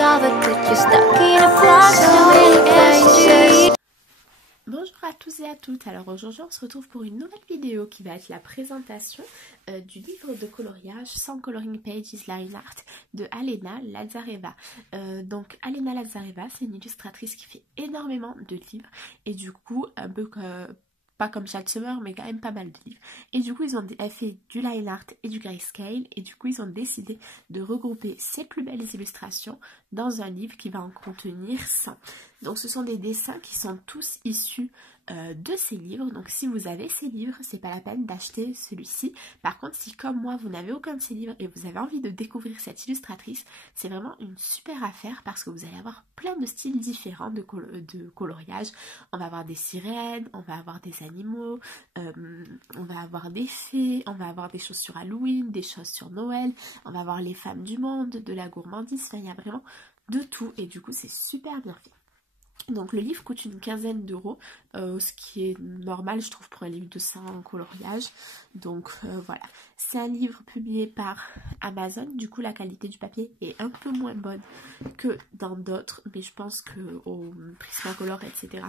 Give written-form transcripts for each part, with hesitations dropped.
discovered that you're stuck in a box doing SG. Bonjour à tous et à toutes, alors aujourd'hui on se retrouve pour une nouvelle vidéo qui va être la présentation du livre de coloriage Some Coloring Pages Line Art de Alena Lazareva. Donc Alena Lazareva, c'est une illustratrice qui fait énormément de livres et du coup un peu pas comme Chad Summer mais quand même pas mal de livres. Et du coup elle fait du line art et du grayscale et du coup ils ont décidé de regrouper ses plus belles illustrations dans un livre qui va en contenir 100. Donc ce sont des dessins qui sont tous issus de ces livres. Donc si vous avez ces livres, c'est pas la peine d'acheter celui-ci. Par contre, si comme moi vous n'avez aucun de ces livres et vous avez envie de découvrir cette illustratrice, c'est vraiment une super affaire parce que vous allez avoir plein de styles différents de coloriage. On va avoir des sirènes, on va avoir des animaux, on va avoir des fées, on va avoir des choses sur Halloween, des choses sur Noël, on va avoir les femmes du monde, de la gourmandise, enfin il y a vraiment de tout et du coup c'est super bien fait. Donc le livre coûte une quinzaine d'euros, ce qui est normal je trouve pour un livre de 100 coloriage. Donc voilà, c'est un livre publié par Amazon, du coup la qualité du papier est un peu moins bonne que dans d'autres, mais je pense que au Prismacolor etc.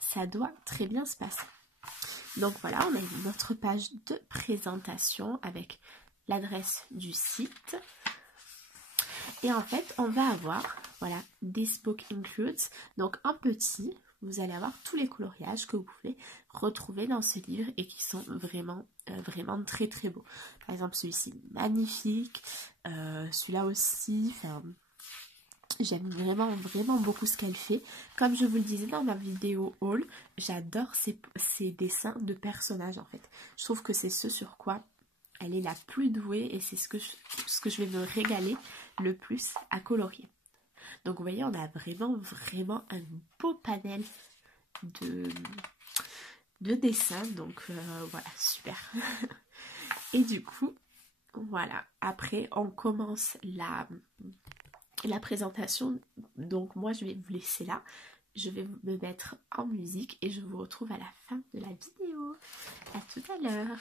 ça doit très bien se passer. Donc voilà, on a notre page de présentation avec l'adresse du site. Et en fait, on va avoir, voilà, This book includes, donc en petit, vous allez avoir tous les coloriages que vous pouvez retrouver dans ce livre et qui sont vraiment, vraiment très très beaux. Par exemple, celui-ci, magnifique, celui-là aussi, enfin, j'aime vraiment, vraiment beaucoup ce qu'elle fait. Comme je vous le disais dans ma vidéo haul, j'adore ces dessins de personnages en fait. Je trouve que c'est ce sur quoi elle est la plus douée et c'est ce que je vais me régaler le plus à colorier. Donc vous voyez, on a vraiment, vraiment un beau panel de dessins. Donc voilà, super. Et du coup, voilà, après on commence la présentation. Donc moi je vais vous laisser là. Je vais me mettre en musique et je vous retrouve à la fin de la vidéo. À tout à l'heure.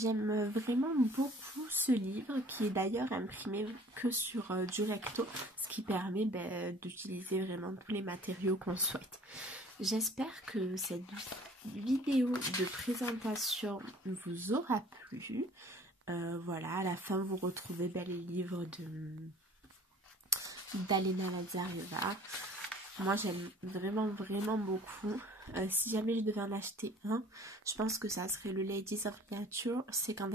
J'aime vraiment beaucoup ce livre qui est d'ailleurs imprimé que sur du recto, ce qui permet d'utiliser vraiment tous les matériaux qu'on souhaite. J'espère que cette vidéo de présentation vous aura plu. Voilà, à la fin vous retrouvez les livres d'Alena Lazareva. Moi j'aime vraiment beaucoup. Si jamais je devais en acheter un, je pense que ça serait le Ladies of Nature. C'est quand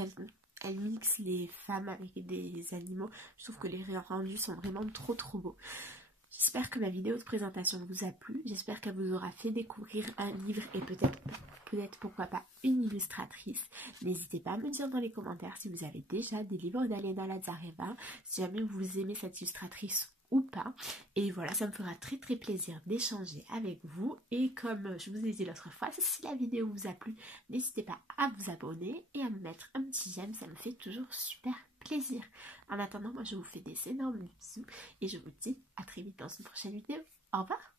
elle mixe les femmes avec des animaux. Je trouve que les rendus sont vraiment trop beaux. J'espère que ma vidéo de présentation vous a plu. J'espère qu'elle vous aura fait découvrir un livre et peut-être pourquoi pas une illustratrice. N'hésitez pas à me dire dans les commentaires si vous avez déjà des livres d'Alena Lazareva, si jamais vous aimez cette illustratrice ou pas. Et voilà, ça me fera très plaisir d'échanger avec vous. Et comme je vous ai dit l'autre fois, si la vidéo vous a plu, n'hésitez pas à vous abonner et à me mettre un petit j'aime, ça me fait toujours super plaisir. En attendant, moi je vous fais des énormes bisous et je vous dis à très vite dans une prochaine vidéo. Au revoir!